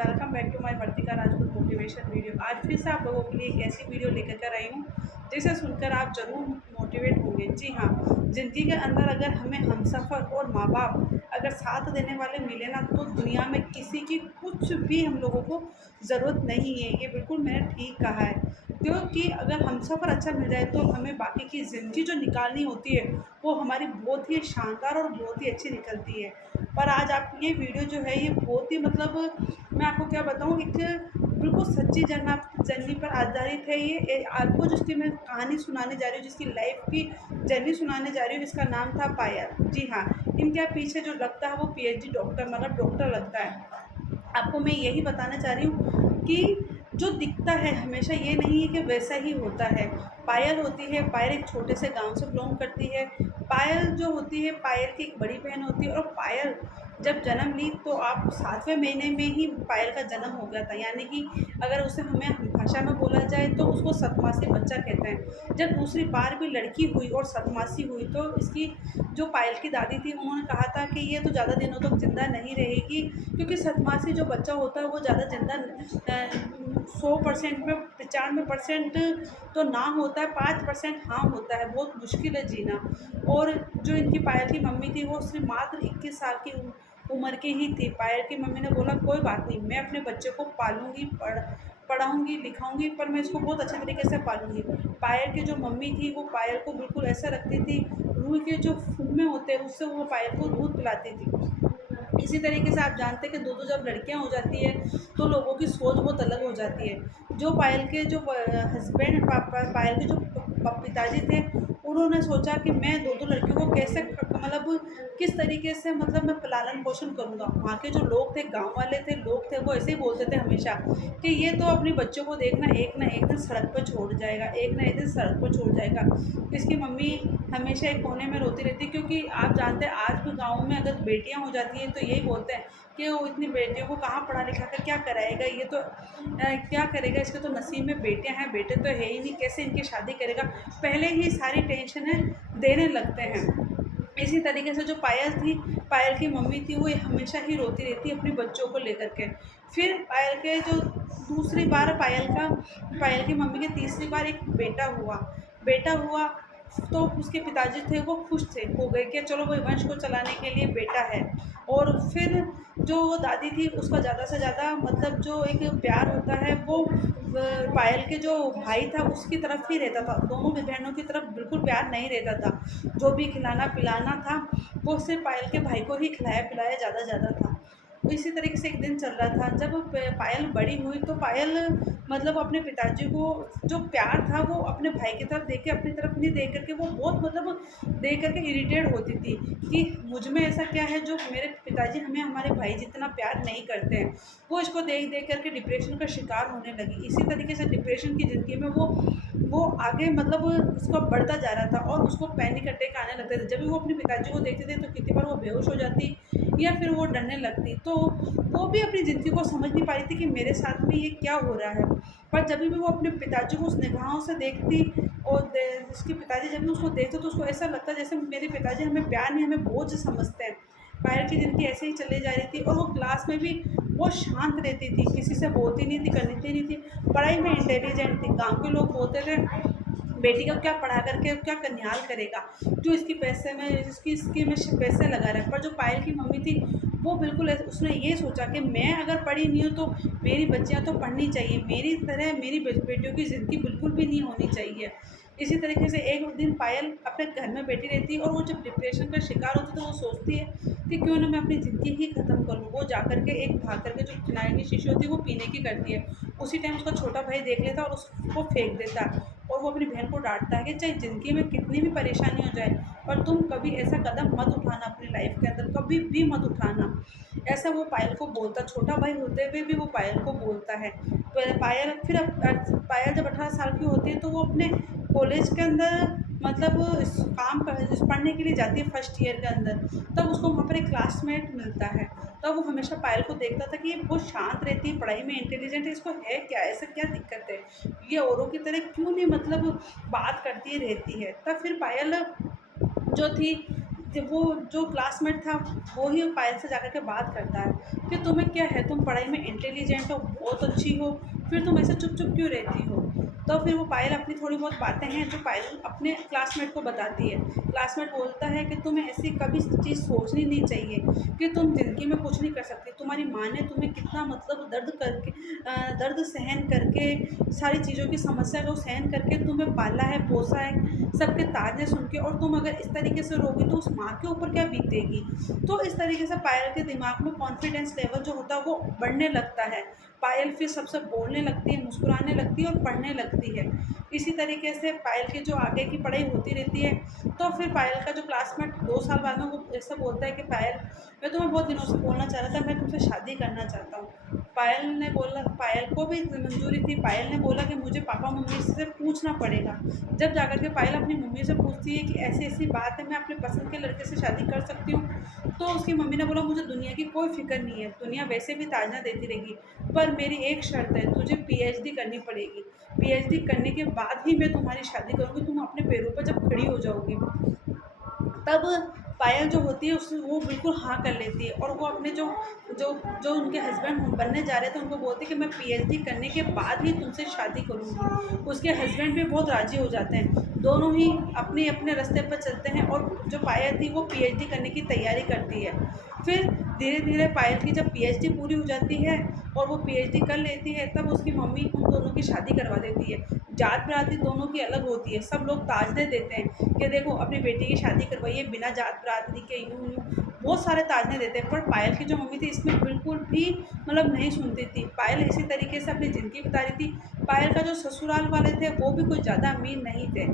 Welcome back to my Vartika Rajput motivation video. आज फिर से आप लोगों के लिए एक ऐसी वीडियो लेकर कर आई हूँ जिसे सुनकर आप ज़रूर मोटिवेट होंगे। जी हाँ, ज़िंदगी के अंदर अगर हमें हमसफ़र और माँ बाप अगर साथ देने वाले मिले ना, तो दुनिया में किसी की कुछ भी हम लोगों को ज़रूरत नहीं है। ये बिल्कुल मैंने ठीक कहा है, क्योंकि अगर हमसफ़र अच्छा मिल जाए तो हमें बाकी की ज़िंदगी जो निकालनी होती है वो हमारी बहुत ही शानदार और बहुत ही अच्छी निकलती है। पर आज आप ये वीडियो जो है ये बहुत ही मैं आपको क्या बताऊँ, एक बिल्कुल सच्ची जर्नी पर आधारित है। ये आपको जिसकी मैं कहानी सुनाने जा रही हूँ, जिसकी लाइफ की जर्नी सुनाने जा रही हूँ, जिसका नाम था पायल। जी हाँ, इनके पीछे जो लगता है वो पीएचडी डॉक्टर मतलब डॉक्टर लगता है। आपको मैं यही बताना चाह रही हूँ कि जो दिखता है हमेशा ये नहीं है कि वैसा ही होता है। पायल होती है, पायल एक छोटे से गाँव से बिलॉन्ग करती है। पायल जो होती है, पायल की एक बड़ी बहन होती है, और पायल जब जन्म ली तो आप 7वें महीने में ही पायल का जन्म हो गया था। यानी कि अगर उसे हमें भाषा में बोला जाए तो उसको सतमासी बच्चा कहते हैं। जब दूसरी बार भी लड़की हुई और सतमासी हुई तो इसकी जो पायल की दादी थी उन्होंने कहा था कि ये तो ज़्यादा दिनों तक ज़िंदा नहीं रहेगी, क्योंकि सतमासी जो बच्चा होता है वो ज़्यादा ज़िंदा 100% में 95% तो ना होता है, 5% हाँ होता है। बहुत मुश्किल है जीना। और जो इनकी पायल की मम्मी थी वो सिर्फ मात्र 21 साल की उम्र की ही थी। पायल की मम्मी ने बोला कोई बात नहीं, मैं अपने बच्चे को पालूँगी, पढ़ाऊँगी, लिखाऊँगी, पर मैं इसको बहुत अच्छे तरीके से पालूँगी। पायल की जो मम्मी थी वो पायल को बिल्कुल ऐसा रखती थी, रूई के जो फुम्मे होते हैं उससे वो पायल को दूध पिलाती थी। इसी तरीके से आप जानते हैं कि 2-2 जब लड़कियाँ हो जाती है तो लोगों की सोच बहुत अलग हो जाती है। जो पायल के जो हस्बैंड पायल के जो पिताजी थे, उन्होंने सोचा कि मैं 2-2 लड़कियों को कैसे मतलब किस तरीके से मतलब मैं पालन-पोषण करूँगा। वहाँ के जो लोग थे, गाँव वाले थे, लोग थे, वो ऐसे ही बोलते थे हमेशा कि ये तो अपने बच्चों को देखना एक ना एक दिन सड़क पर छोड़ जाएगा, एक ना एक दिन सड़क पर छोड़ जाएगा। इसकी मम्मी हमेशा एक कोने में रोती रहती, क्योंकि आप जानते हैं आज भी गाँव में अगर बेटियाँ हो जाती हैं तो यही बोलते हैं कि वो इतनी बेटियों को कहाँ पढ़ा लिखा कर क्या कराएगा, ये तो क्या करेगा, इसके तो नसीब में बेटियाँ हैं, बेटे तो है ही नहीं, कैसे इनकी शादी करेगा। पहले ही सारी टेंशनें देने लगते हैं। इसी तरीके से जो पायल थी, पायल की मम्मी थी, वो हमेशा ही रोती रहती अपने बच्चों को लेकर के। फिर पायल के जो दूसरी बार पायल की मम्मी के तीसरी बार एक बेटा हुआ तो उसके पिताजी थे वो खुश थे, हो गए कि चलो वो वंश को चलाने के लिए बेटा है। और फिर जो वो दादी थी उसका ज़्यादा से ज़्यादा मतलब जो एक प्यार होता है वो पायल के जो भाई था उसकी तरफ ही रहता था, दोनों बहनों की तरफ बिल्कुल प्यार नहीं रहता था। जो भी खिलाना-पिलाना था वो सिर्फ़ पायल के भाई को ही खिलाया-पिलाया ज़्यादा था। तो इसी तरीके से एक दिन चल रहा था, जब पायल बड़ी हुई तो पायल मतलब अपने पिताजी को जो प्यार था वो अपने भाई की तरफ देख के अपनी तरफ नहीं देख कर के वो बहुत मतलब देख कर के इरिटेट होती थी कि मुझ में ऐसा क्या है जो मेरे पिताजी हमें हमारे भाई जितना प्यार नहीं करते हैं। वो इसको देख कर के डिप्रेशन का शिकार होने लगी। इसी तरीके से डिप्रेशन की ज़िंदगी में वो आगे मतलब उसका बढ़ता जा रहा था और उसको पैनिक अटैक आने लगते थे। जब भी वो अपने पिताजी को देखते थे तो कितनी बार वो बेहोश हो जाती या फिर वो डरने लगती। तो वो भी अपनी ज़िंदगी को समझ नहीं पा रही थी कि मेरे साथ में ये क्या हो रहा है। पर जब भी वो अपने पिताजी को उस निगाहों से देखती और उसके पिताजी जब भी उसको देखते तो उसको ऐसा लगता जैसे मेरे पिताजी हमें प्यार नहीं, हमें बोझ समझते हैं। पायल की ज़िंदगी ऐसे ही चली जा रही थी और वो क्लास में भी बहुत शांत रहती थी, किसी से बोलती नहीं थी, करती नहीं थी। पढ़ाई में इंटेलिजेंट थी। गाँव के लोग बोलते थे बेटी को क्या पढ़ा करके क्या कन्याल करेगा, जो इसकी पैसे में इसकी में पैसे लगा रहा है। पर जो पायल की मम्मी थी वो बिल्कुल उसने ये सोचा कि मैं अगर पढ़ी नहीं हूँ तो मेरी बच्चियाँ तो पढ़नी चाहिए, मेरी तरह मेरी बेटियों की ज़िंदगी बिल्कुल भी नहीं होनी चाहिए। इसी तरीके से एक दिन पायल अपने घर में बैठी रहती है और वो जब डिप्रेशन का शिकार होती है तो वो सोचती है कि क्यों ना मैं अपनी ज़िंदगी ही ख़त्म कर लूँ। वो जा कर के एक भाग कर के जो किनारे की शीशी होती है वो पीने की करती है। उसी टाइम उसका छोटा भाई देख लेता है और उसको फेंक देता है और वो अपनी बहन को डाँटता है कि चाहे ज़िंदगी में कितनी भी परेशानी हो जाए, पर तुम कभी ऐसा कदम मत उठाना अपनी लाइफ़ के अंदर, कभी भी मत उठाना। ऐसा वो पायल को बोलता, छोटा भाई होते हुए भी वो पायल को बोलता है। पायल फिर पायल जब 18 साल की होती है तो वो अपने कॉलेज के अंदर मतलब पढ़ने के लिए जाती है फर्स्ट ईयर के अंदर। तब उसको वहाँ पर एक क्लासमेट मिलता है। तब वो हमेशा पायल को देखता था कि ये बहुत शांत रहती है, पढ़ाई में इंटेलिजेंट है, इसको है क्या? ऐसा क्या दिक्कत है? ये औरों की तरह क्यों नहीं मतलब बात करती रहती है? तब फिर पायल जो थी जब वो जो क्लासमेट था वो ही पायल से जाकर के बात करता है कि तुम्हें क्या है, तुम पढ़ाई में इंटेलिजेंट हो, बहुत अच्छी हो, फिर तुम ऐसे चुप चुप क्यों रहती हो। तो फिर वो पायल अपनी थोड़ी बहुत बातें हैं जो पायल अपने क्लासमेट को बताती है। क्लासमेट बोलता है कि तुम्हें ऐसी कभी चीज़ सोचनी नहीं चाहिए कि तुम ज़िंदगी में कुछ नहीं कर सकती। तुम्हारी माँ ने तुम्हें कितना मतलब दर्द सहन करके, सारी चीज़ों की समस्या को सहन करके तुम्हें पाला है, पोसा है, सबके ताने सुन के, और तुम अगर इस तरीके से रोगी तो उस माँ के ऊपर क्या बीतेगी। तो इस तरीके से पायल के दिमाग में कॉन्फिडेंस लेवल जो होता है वो बढ़ने लगता है। पायल फिर सबसे बोलने लगती है, मुस्कुराने लगती है और पढ़ने लगती है। इसी तरीके से पायल की जो आगे की पढ़ाई होती रहती है। तो फिर पायल का जो क्लासमेट 2 साल बाद में वो ऐसा बोलता है कि पायल, मैं तुम्हें बहुत दिनों से बोलना चाह रहा था, मैं तुमसे शादी करना चाहता हूँ। पायल ने बोला, पायल को भी मंजूरी थी। पायल ने बोला कि मुझे पापा मम्मी से पूछना पड़ेगा। जब जाकर के पायल अपनी मम्मी से पूछती है कि ऐसी-ऐसी बात है, मैं अपने पसंद के लड़के से शादी कर सकती हूँ, तो उसकी मम्मी ने बोला मुझे दुनिया की कोई फ़िक्र नहीं है, दुनिया वैसे भी ताड़ना देती रहेगी, पर मेरी एक शर्त है, तुझे पीएचडी करनी पड़ेगी। पीएचडी करने के बाद ही मैं तुम्हारी शादी करूँगी, तुम अपने पैरों पर जब खड़ी हो जाओगी। तब पायल जो होती है उस वो बिल्कुल हाँ कर लेती है, और वो अपने जो जो जो उनके हस्बैंड बनने जा रहे थे उनको बोलती है कि मैं पीएचडी करने के बाद ही तुमसे शादी करूँगी। उसके हस्बैंड भी बहुत राज़ी हो जाते हैं। दोनों ही अपने अपने रास्ते पर चलते हैं, और जो पायल थी वो पीएचडी करने की तैयारी करती है। फिर धीरे-धीरे पायल की जब पीएचडी पूरी हो जाती है और वो पीएचडी कर लेती है, तब उसकी मम्मी उन दोनों की शादी करवा देती है। जात बिरादरी दोनों की अलग होती है, सब लोग ताज़ने देते हैं कि देखो अपनी बेटी की शादी करवाइए बिना जात बिरादरी के, यूँ-यूँ बहुत सारे ताज़ने देते हैं। पर पायल की जो मम्मी थी इसमें बिल्कुल भी मतलब नहीं सुनती थी। पायल इसी तरीके से अपनी ज़िंदगी बिता रही थी। पायल का जो ससुराल वाले थे वो भी कुछ ज़्यादा अमीर नहीं थे।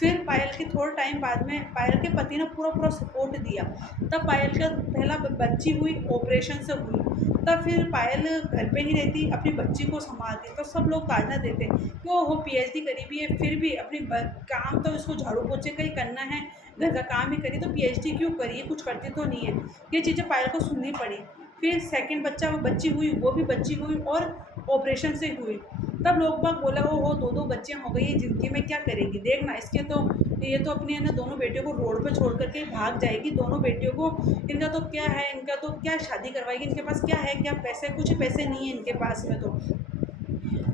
फिर पायल के थोड़े टाइम बाद में पायल के पति ने पूरा-पूरा सपोर्ट दिया। तब पायल का पहला बच्ची हुई, ऑपरेशन से हुई। तब फिर पायल घर पे ही रहती, अपनी बच्ची को सँभालती, तो सब लोग ताड़ना देते कि ओहो! पीएचडी करी भी है, फिर भी अपनी काम तो इसको झाड़ू पोछे का ही करना है, घर का काम ही करी, तो पीएचडी क्यों करी है, कुछ करती तो नहीं है। ये चीज़ें पायल को सुननी पड़ी। फिर सेकंड बच्चा वो बच्ची हुई, वो भी बच्ची हुई और ऑपरेशन से हुई। तब लोग बाग बोला ओहो! 2-2 बच्चियाँ हो गई, ये ज़िंदगी में क्या करेगी? देखना इसके तो, ये तो अपनी है ना दोनों बेटियों को रोड पे छोड़ कर के भाग जाएगी। दोनों बेटियों को, इनका तो क्या है, इनका तो क्या शादी करवाएगी, इनके पास क्या है, क्या पैसे, कुछ पैसे नहीं है इनके पास में तो।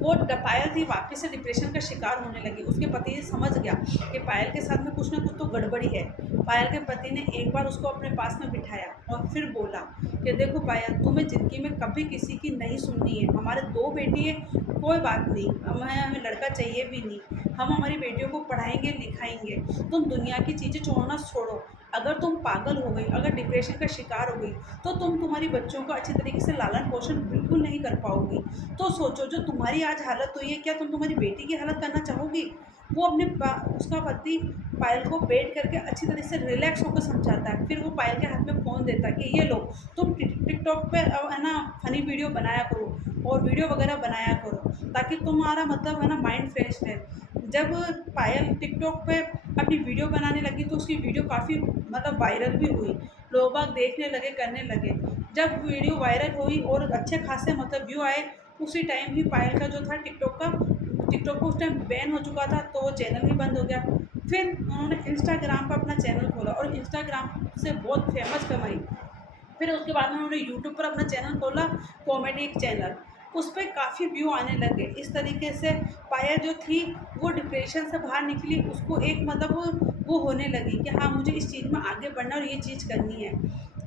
वो पायल थी वापस से डिप्रेशन का शिकार होने लगी। उसके पति समझ गया कि पायल के साथ में कुछ ना कुछ तो गड़बड़ी है। पायल के पति ने एक बार उसको अपने पास में बिठाया और फिर बोला कि देखो पायल, तुम्हें ज़िंदगी में कभी किसी की नहीं सुननी है। हमारे 2 बेटी है, कोई बात नहीं, हमें लड़का चाहिए भी नहीं। हम हमारी बेटियों को पढ़ाएँगे, लिखाएँगे। तुम दुनिया की चीज़ें छोड़ना छोड़ो। अगर तुम पागल हो गई, अगर डिप्रेशन का शिकार हो गई, तो तुम तुम्हारी बच्चों का अच्छी तरीके से लालन-पोषण बिल्कुल नहीं कर पाओगी। तो सोचो, जो तुम्हारी आज हालत हुई है, क्या तुम तुम्हारी बेटी की हालत करना चाहोगी? वो अपने उसका पति पायल को बैठ करके अच्छी तरह से रिलैक्स होकर समझाता है। फिर वो पायल के हाथ में फ़ोन देता है कि ये लो, तुम टिकटॉक पे है ना फ़नी वीडियो बनाया करो और वीडियो वगैरह बनाया करो, ताकि तुम्हारा मतलब है ना माइंड फ्रेश रहे। जब पायल टिकटॉक पे अपनी वीडियो बनाने लगी तो उसकी वीडियो काफ़ी मतलब वायरल भी हुई। लोग बाग देखने लगे, करने लगे। जब वीडियो वायरल हुई और अच्छे खासे मतलब व्यू आए, उसी टाइम ही पायल का जो था टिकटॉक उस टाइम बैन हो चुका था, तो वो चैनल ही बंद हो गया। फिर उन्होंने इंस्टाग्राम पर अपना चैनल खोला और इंस्टाग्राम से बहुत फेमस कमाई। फिर उसके बाद में उन्होंने यूट्यूब पर अपना चैनल खोला, कॉमेडी एक चैनल। उस पे काफ़ी व्यू आने लगे। इस तरीके से पायल जो थी वो डिप्रेशन से बाहर निकली, उसको एक मतलब वो होने लगी कि हाँ, मुझे इस चीज़ में आगे बढ़ना और ये चीज़ करनी है।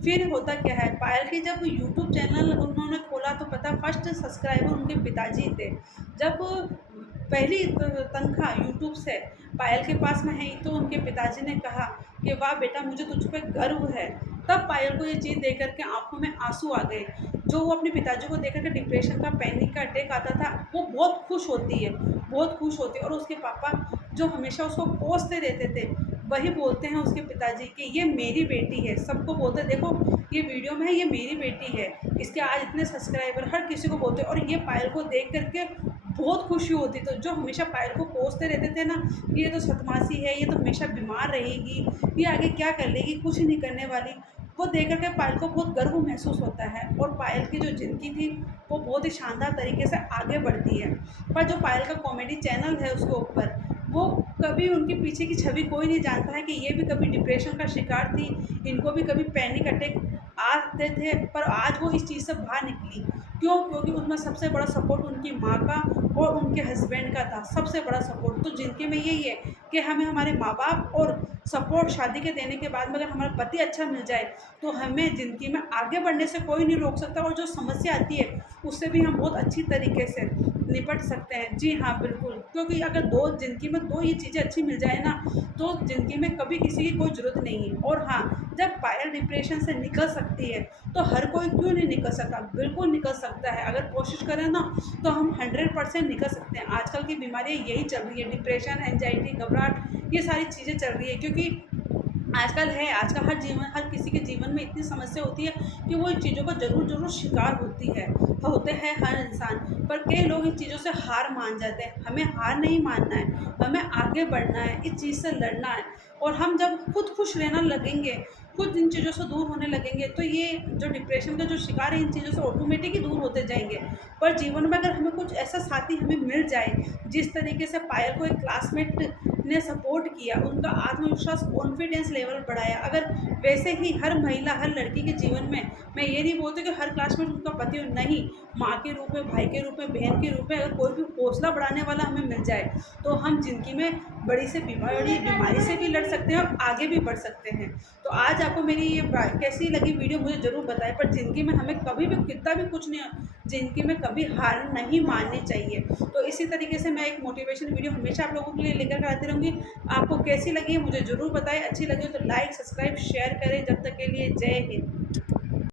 फिर होता क्या है, पायल के जब यूट्यूब चैनल उन्होंने खोला तो पता फर्स्ट सब्सक्राइबर उनके पिताजी थे। जब पहली तनख्वाह यूट्यूब से पायल के पास में आई तो उनके पिताजी ने कहा कि वाह बेटा, मुझे तुझ पे गर्व है। तब पायल को ये चीज़ देख कर के आँखों में आँसू आ गए। जो वो अपने पिताजी को देख कर के डिप्रेशन का, पैनिक का अटैक आता था, वो बहुत खुश होती है, बहुत खुश होती है, और उसके पापा जो हमेशा उसको कोसते रहते थे, वही बोलते हैं उसके पिताजी कि ये मेरी बेटी है। सबको बोलते हैं देखो ये वीडियो में है, ये मेरी बेटी है, इसके आज इतने सब्सक्राइबर, हर किसी को बोलते हैं। और ये पायल को देख कर के बहुत खुशी होती। तो जो हमेशा पायल को कोसते रहते थे ना, ये तो सतमासी है, ये तो हमेशा बीमार रहेगी, ये आगे क्या कर लेगी, कुछ नहीं करने वाली, वो देख कर के पायल को बहुत गर्व महसूस होता है। और पायल की जो ज़िंदगी थी वो बहुत ही शानदार तरीके से आगे बढ़ती है। पर जो पायल का कॉमेडी चैनल है उसके ऊपर वो कभी उनके पीछे की छवि कोई नहीं जानता है कि ये भी कभी डिप्रेशन का शिकार थी, इनको भी कभी पैनिक अटैक आते थे, पर आज वो इस चीज़ से बाहर निकली। क्यों? क्योंकि उसमें सबसे बड़ा सपोर्ट उनकी माँ का और उनके हस्बैंड का था, सबसे बड़ा सपोर्ट। तो ज़िंदगी में यही है कि हमें हमारे माँ-बाप और सपोर्ट शादी के देने के बाद में अगर हमारा पति अच्छा मिल जाए, तो हमें ज़िंदगी में आगे बढ़ने से कोई नहीं रोक सकता, और जो समस्या आती है, उससे भी हम बहुत अच्छी तरीके से निपट सकते हैं। जी हाँ, बिल्कुल, क्योंकि अगर 2 ज़िंदगी में 2 ये चीज़ें अच्छी मिल जाए ना, तो ज़िंदगी में कभी किसी की कोई ज़रूरत नहीं है। और हाँ, जब पायल डिप्रेशन से निकल सकती है, तो हर कोई क्यों नहीं निकल सकता? बिल्कुल निकल सकता है, अगर कोशिश करें ना, तो हम 100% निकल सकते हैं। आजकल की बीमारियाँ यही चल रही है, डिप्रेशन, एंग्ज़ायटी, घबराहट, ये सारी चीज़ें चल रही है, क्योंकि आजकल हर किसी के जीवन में इतनी समस्या होती है कि वो इन चीज़ों का ज़रूर शिकार होते हैं हर इंसान। पर कई लोग इन चीज़ों से हार मान जाते हैं। हमें हार नहीं मानना है, हमें आगे बढ़ना है, इस चीज़ से लड़ना है। और हम जब खुद खुश रहना लगेंगे, खुद इन चीज़ों से दूर होने लगेंगे, तो ये जो डिप्रेशन का जो शिकार है, इन चीज़ों से ऑटोमेटिक ही दूर होते जाएँगे। पर जीवन में अगर हमें कुछ ऐसा साथी हमें मिल जाए, जिस तरीके से पायल को एक क्लासमेट ने सपोर्ट किया, उनका आत्मविश्वास, कॉन्फिडेंस लेवल बढ़ाया। अगर वैसे ही हर महिला, हर लड़की के जीवन में, मैं ये नहीं बोलती कि हर क्लासमेट उनका पति हो, नहीं, माँ के रूप में, भाई के रूप में, बहन के रूप में अगर कोई भी हौसला बढ़ाने वाला हमें मिल जाए, तो हम ज़िंदगी में बड़ी बीमारी से भी लड़ सकते हैं और आगे भी बढ़ सकते हैं। तो आज आपको मेरी ये कैसी लगी वीडियो मुझे ज़रूर बताएं। पर ज़िंदगी में हमें कभी भी कितना भी कुछ नहीं, ज़िंदगी में कभी हार नहीं माननी चाहिए। तो इसी तरीके से मैं एक मोटिवेशन वीडियो हमेशा आप लोगों के लिए लेकर के आती रहूँगी। आपको कैसी लगी है मुझे ज़रूर बताएं। अच्छी लगी हो तो लाइक, सब्सक्राइब, शेयर करें। जब तक के लिए जय हिंद।